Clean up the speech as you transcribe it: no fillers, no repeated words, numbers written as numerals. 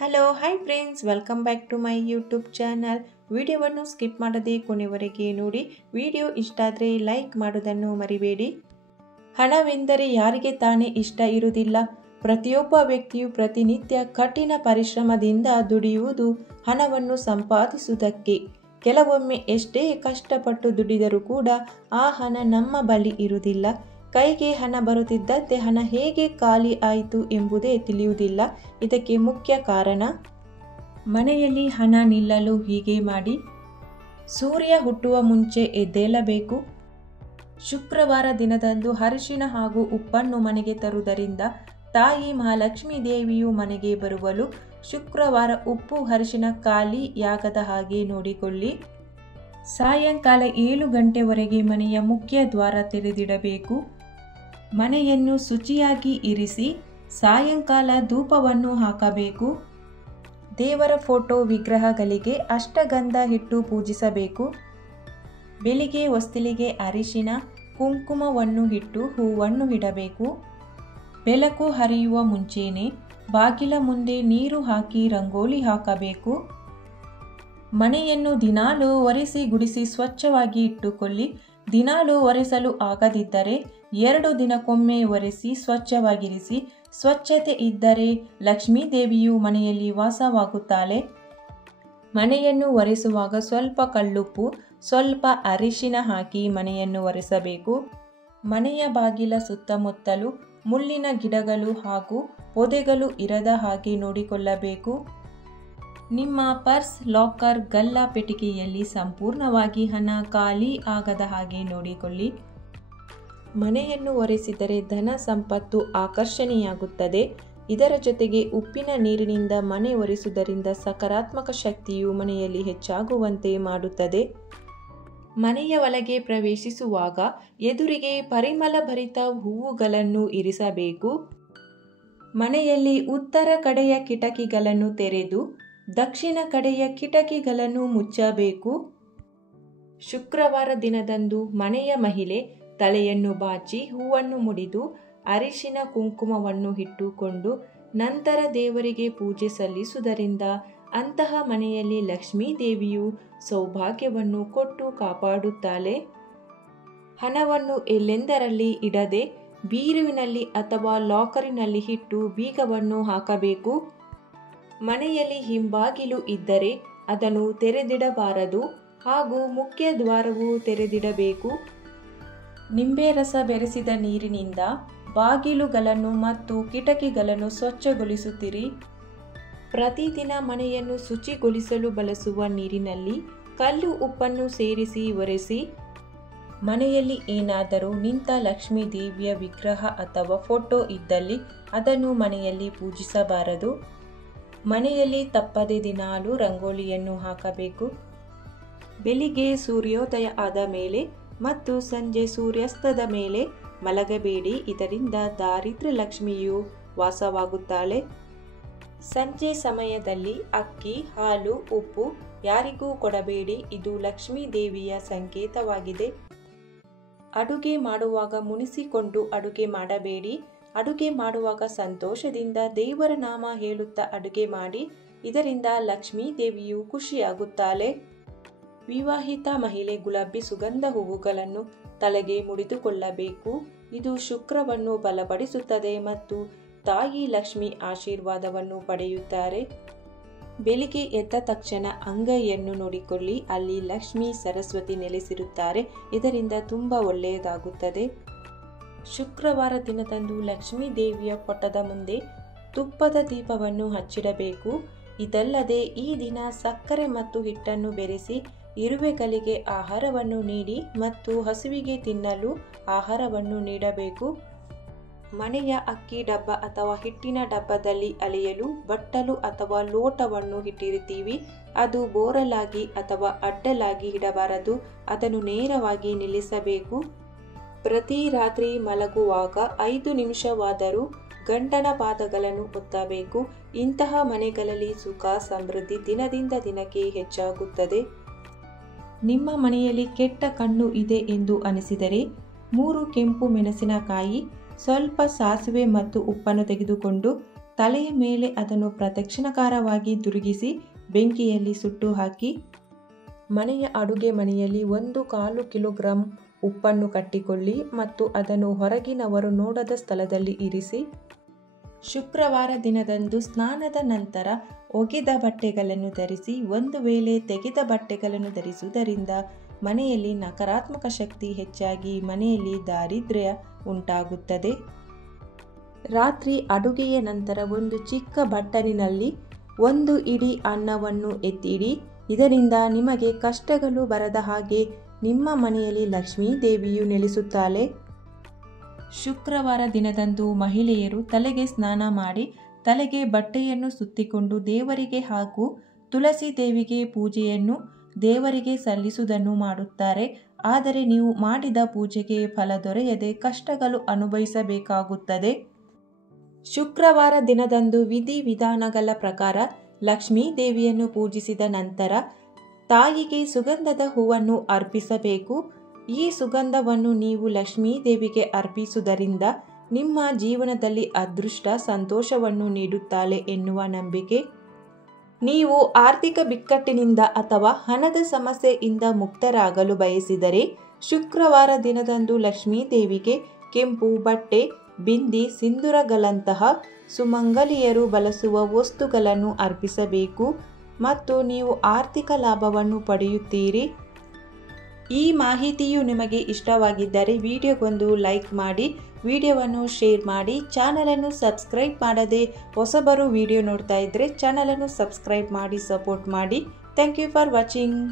Hello hi friends, welcome back to my YouTube channel. ವಿಡಿಯೋವನ್ನು skip ಮಾಡದೆ ಕೊನೆವರೆಗೆ ನೋಡಿ. ವಿಡಿಯೋ ಇಷ್ಟ ಆದರೆ ಲೈಕ್ ಮಾಡೋದನ್ನು ಮರಿಬೇಡಿ. ಹಣವೆಂದರೆ ಯಾರಿಗೆ ತಾನೇ ಇಷ್ಟ ಇರುವುದಿಲ್ಲ. ಪ್ರತಿಯೊಬ್ಬ ವ್ಯಕ್ತಿಯು ಪ್ರತಿನಿತ್ಯ ಕಠಿಣ ಪರಿಶ್ರಮದಿಂದ ದುಡಿಯುವುದು ಹಣವನ್ನು ಸಂಪಾದಿಸುವುದಕ್ಕೆ. ಕೆಲವೊಮ್ಮೆ ಎಷ್ಟೇ ಕಷ್ಟಪಟ್ಟು ದುಡಿದರೂ ಕೂಡ ಆ ಹಣ ನಮ್ಮ ಬಳಿ ಇರುವುದಿಲ್ಲ. ಕೈಗೆ ಹಣ ಬರುತ್ತಿದ್ದಂತೆ ಹಣ ಹೇಗೆ ಖಾಲಿ ಆಯಿತು ಎಂಬುದೇ ತಿಳಿಯುವುದಿಲ್ಲ. ಇದಕ್ಕೆ ಮುಖ್ಯ ಕಾರಣ ಮನೆಯಲ್ಲಿ ಹಣ ನಿಲ್ಲಲು ಹೀಗೆ ಮಾಡಿ. ಸೂರ್ಯ ಹುಟ್ಟುವ ಮುಂಚೆ ಎದ್ದೇಳಬೇಕು. ಶುಕ್ರವಾರ ದಿನದಂದು ಅರಿಶಿನ ಹಾಗೂ ಉಪ್ಪನ್ನು ಮನೆಗೆ ತರುವುದರಿಂದ ತಾಯಿ ಮಹಾಲಕ್ಷ್ಮೀ ದೇವಿಯು ಮನೆಗೆ ಬರುವಳು. ಶುಕ್ರವಾರ ಉಪ್ಪು ಅರಿಶಿನ ಖಾಲಿಯಾಗದ ಹಾಗೆ ನೋಡಿಕೊಳ್ಳಿ. ಸಾಯಂಕಾಲ 7 ಗಂಟೆವರೆಗೆ ಮನೆಯ ಮುಖ್ಯ ದ್ವಾರ ತೆರೆದಿಡಬೇಕು. ಮನೆಯನ್ನು ಶುಚಿಯಾಗಿ ಇರಿಸಿ ಸಾಯಂಕಾಲ ಧೂಪವನ್ನು ಹಾಕಬೇಕು. ದೇವರ ಫೋಟೋ ವಿಗ್ರಹಗಳಿಗೆ ಅಷ್ಟಗಂಧ ಇಟ್ಟು ಪೂಜಿಸಬೇಕು. ಬೆಳಿಗ್ಗೆ ಹೊಸ್ತಿಲಿಗೆ ಅರಿಶಿನ ಕುಂಕುಮವನ್ನು ಇಟ್ಟು ಹೂವನ್ನು ಇಡಬೇಕು. ಬೆಳಕು ಹರಿಯುವ ಮುಂಚೆನೆ ಬಾಗಿಲ ಮುಂದೆ ನೀರು ಹಾಕಿ ರಂಗೋಲಿ ಹಾಕಬೇಕು. ಮನೆಯನ್ನು ದಿನಾಲೂ ಒರೆಸಿ ಗುಡಿಸಿ ಸ್ವಚ್ಛವಾಗಿ ಇಟ್ಟುಕೊಳ್ಳಿ. ದಿನಾಲೂ ಒರೆಸಲು ಆಗದಿದ್ದರೆ 2 ದಿನಕ್ಕೊಮ್ಮೆ ಒರೆಸಿ ಸ್ವಚ್ಛವಾಗಿರಿಸಿ. ಸ್ವಚ್ಛತೆ ಇದ್ದರೆ ಲಕ್ಷ್ಮೀ ದೇವಿಯು ಮನೆಯಲ್ಲಿ ವಾಸವಾಗುತ್ತಾಳೆ. ಮನೆಯನ್ನು ಒರೆಸುವಾಗ ಸ್ವಲ್ಪ ಕಲ್ಲುಪ್ಪು ಸ್ವಲ್ಪ ಅರಿಶಿನ ಹಾಕಿ ಮನೆಯನ್ನು ಒರೆಸಬೇಕು. ಮನೆಯ ಬಾಗಿಲ ಸುತ್ತಮುತ್ತಲು ಮುಳ್ಳಿನ ಗಿಡಗಳು ಹಾಗೂ ಪೊದೆಗಳು ಇರದ ಹಾಗೆ ನೋಡಿಕೊಳ್ಳಬೇಕು. ನಿಮ್ಮ ಪರ್ಸ್, ಲಾಕರ್, ಗಲ್ಲ ಪೆಟ್ಟಿಗೆಯಲ್ಲಿ ಸಂಪೂರ್ಣವಾಗಿ ಹಣ ಖಾಲಿ ಆಗದ ಹಾಗೆ ನೋಡಿಕೊಳ್ಳಿ. ಮನೆಯನ್ನು ಒರೆಸಿದರೆ ಧನ ಸಂಪತ್ತು ಆಕರ್ಷಣೆಯಾಗುತ್ತದೆ. ಇದರ ಜೊತೆಗೆ ಉಪ್ಪಿನ ನೀರಿನಿಂದ ಮನೆ ಒರೆಸುವುದರಿಂದ ಸಕಾರಾತ್ಮಕ ಶಕ್ತಿಯು ಮನೆಯಲ್ಲಿ ಹೆಚ್ಚಾಗುವಂತೆ ಮಾಡುತ್ತದೆ. ಮನೆಯ ಒಳಗೆ ಪ್ರವೇಶಿಸುವಾಗ ಎದುರಿಗೆ ಪರಿಮಳ ಭರಿತ ಹೂವುಗಳನ್ನು ಇರಿಸಬೇಕು. ಮನೆಯಲ್ಲಿ ಉತ್ತರ ಕಡೆಯ ಕಿಟಕಿಗಳನ್ನು ತೆರೆದು ದಕ್ಷಿಣ ಕಡೆಯ ಕಿಟಕಿಗಳನ್ನು ಮುಚ್ಚಬೇಕು. ಶುಕ್ರವಾರ ದಿನದಂದು ಮನೆಯ ಮಹಿಳೆ ತಲೆಯನ್ನು ಬಾಚಿ ಹೂವನ್ನು ಮುಡಿದು ಅರಿಶಿನ ಕುಂಕುಮವನ್ನು ಇಟ್ಟುಕೊಂಡು ನಂತರ ದೇವರಿಗೆ ಪೂಜೆ ಸಲ್ಲಿಸುವುದರಿಂದ ಅಂತಹ ಮನೆಯಲ್ಲಿ ಲಕ್ಷ್ಮೀ ದೇವಿಯು ಸೌಭಾಗ್ಯವನ್ನು ಕೊಟ್ಟು ಕಾಪಾಡುತ್ತಾಳೆ. ಹಣವನ್ನು ಎಲ್ಲೆಂದರಲ್ಲಿ ಇಡದೆ ಬೀರುವಿನಲ್ಲಿ ಅಥವಾ ಲಾಕರಿನಲ್ಲಿ ಇಟ್ಟು ಬೀಗವನ್ನು ಹಾಕಬೇಕು. ಮನೆಯಲ್ಲಿ ಹಿಂಬಾಗಿಲು ಇದ್ದರೆ ಅದನ್ನು ತೆರೆದಿಡಬಾರದು ಹಾಗೂ ಮುಖ್ಯ ದ್ವಾರವು ತೆರೆದಿಡಬೇಕು. ನಿಂಬೆ ರಸ ಬೆರೆಸಿದ ನೀರಿನಿಂದ ಬಾಗಿಲುಗಳನ್ನು ಮತ್ತು ಕಿಟಕಿಗಳನ್ನು ಸ್ವಚ್ಛಗೊಳಿಸುತ್ತಿರಿ. ಪ್ರತಿದಿನ ಮನೆಯನ್ನು ಶುಚಿಗೊಳಿಸಲು ಬಳಸುವ ನೀರಿನಲ್ಲಿ ಕಲ್ಲು ಉಪ್ಪನ್ನು ಸೇರಿಸಿ ಒರೆಸಿ. ಮನೆಯಲ್ಲಿ ಏನಾದರೂ ನಿಂತ ಲಕ್ಷ್ಮೀ ದೇವಿಯ ವಿಗ್ರಹ ಅಥವಾ ಫೋಟೋ ಇದ್ದಲ್ಲಿ ಅದನ್ನು ಮನೆಯಲ್ಲಿ ಪೂಜಿಸಬಾರದು. ಮನೆಯಲ್ಲಿ ತಪ್ಪದೆ ದಿನಾಲೂ ರಂಗೋಲಿಯನ್ನು ಹಾಕಬೇಕು. ಬೆಳಿಗ್ಗೆ ಸೂರ್ಯೋದಯ ಆದ ಮೇಲೆ ಮತ್ತು ಸಂಜೆ ಸೂರ್ಯಾಸ್ತದ ಮೇಲೆ ಮಲಗಬೇಡಿ. ಇದರಿಂದ ದಾರಿದ್ರ್ಯ ಲಕ್ಷ್ಮಿಯು ವಾಸವಾಗುತ್ತಾಳೆ. ಸಂಜೆ ಸಮಯದಲ್ಲಿ ಅಕ್ಕಿ, ಹಾಲು, ಉಪ್ಪು ಯಾರಿಗೂ ಕೊಡಬೇಡಿ. ಇದು ಲಕ್ಷ್ಮೀ ದೇವಿಯ ಸಂಕೇತವಾಗಿದೆ. ಅಡುಗೆ ಮಾಡುವಾಗ ಮುನಿಸಿಕೊಂಡು ಅಡುಗೆ ಮಾಡಬೇಡಿ. ಅಡುಗೆ ಮಾಡುವಾಗ ಸಂತೋಷದಿಂದ ದೇವರ ನಾಮ ಹೇಳುತ್ತಾ ಅಡುಗೆ ಮಾಡಿ. ಇದರಿಂದ ಲಕ್ಷ್ಮೀ ದೇವಿಯು ಖುಷಿಯಾಗುತ್ತಾಳೆ. ವಿವಾಹಿತ ಮಹಿಳೆ ಗುಲಾಬಿ ಸುಗಂಧ ಹೂವುಗಳನ್ನು ತಲೆಗೆ ಮುಡಿದುಕೊಳ್ಳಬೇಕು. ಇದು ಶುಕ್ರವನ್ನು ಬಲಪಡಿಸುತ್ತದೆ ಮತ್ತು ತಾಯಿ ಲಕ್ಷ್ಮಿ ಆಶೀರ್ವಾದವನ್ನು ಪಡೆಯುತ್ತಾರೆ. ಬೆಳಿಗ್ಗೆ ಎದ್ದ ತಕ್ಷಣ ಅಂಗೈಯನ್ನು ನೋಡಿಕೊಳ್ಳಿ. ಅಲ್ಲಿ ಲಕ್ಷ್ಮಿ ಸರಸ್ವತಿ ನೆಲೆಸಿರುತ್ತಾರೆ. ಇದರಿಂದ ತುಂಬ ಒಳ್ಳೆಯದಾಗುತ್ತದೆ. ಶುಕ್ರವಾರ ದಿನದಂದು ಲಕ್ಷ್ಮೀ ದೇವಿಯ ಪಟದ ಮುಂದೆ ತುಪ್ಪದ ದೀಪವನ್ನು ಹಚ್ಚಿಡಬೇಕು. ಇದಲ್ಲದೆ ಈ ದಿನ ಸಕ್ಕರೆ ಮತ್ತು ಹಿಟ್ಟನ್ನು ಬೆರೆಸಿ ಇರುವೆಗಳಿಗೆ ಆಹಾರವನ್ನು ನೀಡಿ ಮತ್ತು ಹಸುವಿಗೆ ತಿನ್ನಲು ಆಹಾರವನ್ನು ನೀಡಬೇಕು. ಮನೆಯ ಅಕ್ಕಿ ಡಬ್ಬ ಅಥವಾ ಹಿಟ್ಟಿನ ಡಬ್ಬದಲ್ಲಿ ಅಳೆಯಲು ಬಟ್ಟಲು ಅಥವಾ ಲೋಟವನ್ನು ಇಟ್ಟಿರುತ್ತೀವಿ. ಅದು ಬೋರಲಾಗಿ ಅಥವಾ ಅಡ್ಡಲಾಗಿ ಇಡಬಾರದು. ಅದನ್ನು ನೇರವಾಗಿ ನಿಲ್ಲಿಸಬೇಕು. ಪ್ರತಿ ರಾತ್ರಿ ಮಲಗುವಾಗ 5 ನಿಮಿಷವಾದರೂ ಗಂಟನ ಪಾದಗಳನ್ನು ಒತ್ತಬೇಕು. ಇಂತಹ ಮನೆಗಳಲ್ಲಿ ಸುಖ ಸಮೃದ್ಧಿ ದಿನದಿಂದ ದಿನಕ್ಕೆ ಹೆಚ್ಚಾಗುತ್ತದೆ. ನಿಮ್ಮ ಮನೆಯಲ್ಲಿ ಕೆಟ್ಟ ಕಣ್ಣು ಇದೆ ಎಂದು ಅನಿಸಿದರೆ 3 ಕೆಂಪು ಮೆಣಸಿನಕಾಯಿ, ಸ್ವಲ್ಪ ಸಾಸಿವೆ ಮತ್ತು ಉಪ್ಪನ್ನು ತೆಗೆದುಕೊಂಡು ತಲೆಯ ಮೇಲೆ ಅದನ್ನು ಪ್ರದಕ್ಷಿಣಾಕಾರವಾಗಿ ತಿರುಗಿಸಿ ಬೆಂಕಿಯಲ್ಲಿ ಸುಟ್ಟು ಹಾಕಿ ಮನೆಯ ಅಡುಗೆ ಮನೆಯಲ್ಲಿ 1/4 ಕಿಲೋಗ್ರಾಂ ಉಪ್ಪನ್ನು ಕಟ್ಟಿಕೊಳ್ಳಿ ಮತ್ತು ಅದನ್ನು ಹೊರಗಿನವರು ನೋಡದ ಸ್ಥಳದಲ್ಲಿ ಇರಿಸಿ ಶುಕ್ರವಾರ ದಿನದಂದು ಸ್ನಾನದ ನಂತರ ಒಗೆದ ಬಟ್ಟೆಗಳನ್ನು ಧರಿಸಿ. ಒಂದು ವೇಳೆ ತೆಗೆದ ಬಟ್ಟೆಗಳನ್ನು ಧರಿಸುವುದರಿಂದ ಮನೆಯಲ್ಲಿ ನಕಾರಾತ್ಮಕ ಶಕ್ತಿ ಹೆಚ್ಚಾಗಿ ಮನೆಯಲ್ಲಿ ದಾರಿದ್ರ್ಯ ಉಂಟಾಗುತ್ತದೆ. ರಾತ್ರಿ ಅಡುಗೆಯ ನಂತರ ಒಂದು ಚಿಕ್ಕ ಬಟ್ಟಲಿನಲ್ಲಿ 1 ಇಡೀ ಅನ್ನವನ್ನು ಎತ್ತಿಡಿ. ಇದರಿಂದ ನಿಮಗೆ ಕಷ್ಟಗಳು ಬರದ ಹಾಗೆ ನಿಮ್ಮ ಮನೆಯಲ್ಲಿ ಲಕ್ಷ್ಮೀ ದೇವಿಯು ನೆಲೆಸುತ್ತಾಳೆ. ಶುಕ್ರವಾರ ದಿನದಂದು ಮಹಿಳೆಯರು ತಲೆಗೆ ಸ್ನಾನ ಮಾಡಿ ತಲೆಗೆ ಬಟ್ಟೆಯನ್ನು ಸುತ್ತಿಕೊಂಡು ದೇವರಿಗೆ ಹಾಗೂ ತುಳಸಿ ದೇವಿಗೆ ಪೂಜೆಯನ್ನು ದೇವರಿಗೆ ಸಲ್ಲಿಸುವುದನ್ನು ಮಾಡುತ್ತಾರೆ. ಆದರೆ ನೀವು ಮಾಡಿದ ಪೂಜೆಗೆ ಫಲ ದೊರೆಯದೆ ಕಷ್ಟಗಳು ಅನುಭವಿಸಬೇಕಾಗುತ್ತದೆ. ಶುಕ್ರವಾರ ದಿನದಂದು ವಿಧಿವಿಧಾನಗಳ ಪ್ರಕಾರ ಲಕ್ಷ್ಮೀ ದೇವಿಯನ್ನು ಪೂಜಿಸಿದ ನಂತರ ತಾಯಿಗೆ ಸುಗಂಧದ ಹೂವನ್ನು ಅರ್ಪಿಸಬೇಕು. ಈ ಸುಗಂಧವನ್ನು ನೀವು ಲಕ್ಷ್ಮೀ ದೇವಿಗೆ ಅರ್ಪಿಸುವುದರಿಂದ ನಿಮ್ಮ ಜೀವನದಲ್ಲಿ ಅದೃಷ್ಟ ಸಂತೋಷವನ್ನು ನೀಡುತ್ತಾಳೆ ಎನ್ನುವ ನಂಬಿಕೆ. ನೀವು ಆರ್ಥಿಕ ಬಿಕ್ಕಟ್ಟಿನಿಂದ ಅಥವಾ ಹಣದ ಸಮಸ್ಯೆಯಿಂದ ಮುಕ್ತರಾಗಲು ಬಯಸಿದರೆ ಶುಕ್ರವಾರ ದಿನದಂದು ಲಕ್ಷ್ಮೀ ದೇವಿಗೆ ಕೆಂಪು ಬಟ್ಟೆ, ಬಿಂದಿ, ಸಿಂಧೂರಗಳಂತಹ ಸುಮಂಗಲಿಯರು ಬಳಸುವ ವಸ್ತುಗಳನ್ನು ಅರ್ಪಿಸಬೇಕು ಮತ್ತು ನೀವು ಆರ್ಥಿಕ ಲಾಭವನ್ನು ಪಡೆಯುತ್ತೀರಿ. ಈ ಮಾಹಿತಿಯು ನಿಮಗೆ ಇಷ್ಟವಾಗಿದ್ದರೆ ವಿಡಿಯೋಗೊಂದು ಲೈಕ್ ಮಾಡಿ, ವಿಡಿಯೋವನ್ನು ಶೇರ್ ಮಾಡಿ, ಚಾನಲನ್ನು ಸಬ್ಸ್ಕ್ರೈಬ್ ಮಾಡದೆ ಹೊಸಬರು ವಿಡಿಯೋ ನೋಡ್ತಾ ಇದ್ದರೆ ಚಾನಲನ್ನು ಸಬ್ಸ್ಕ್ರೈಬ್ ಮಾಡಿ ಸಪೋರ್ಟ್ ಮಾಡಿ. Thank you for watching.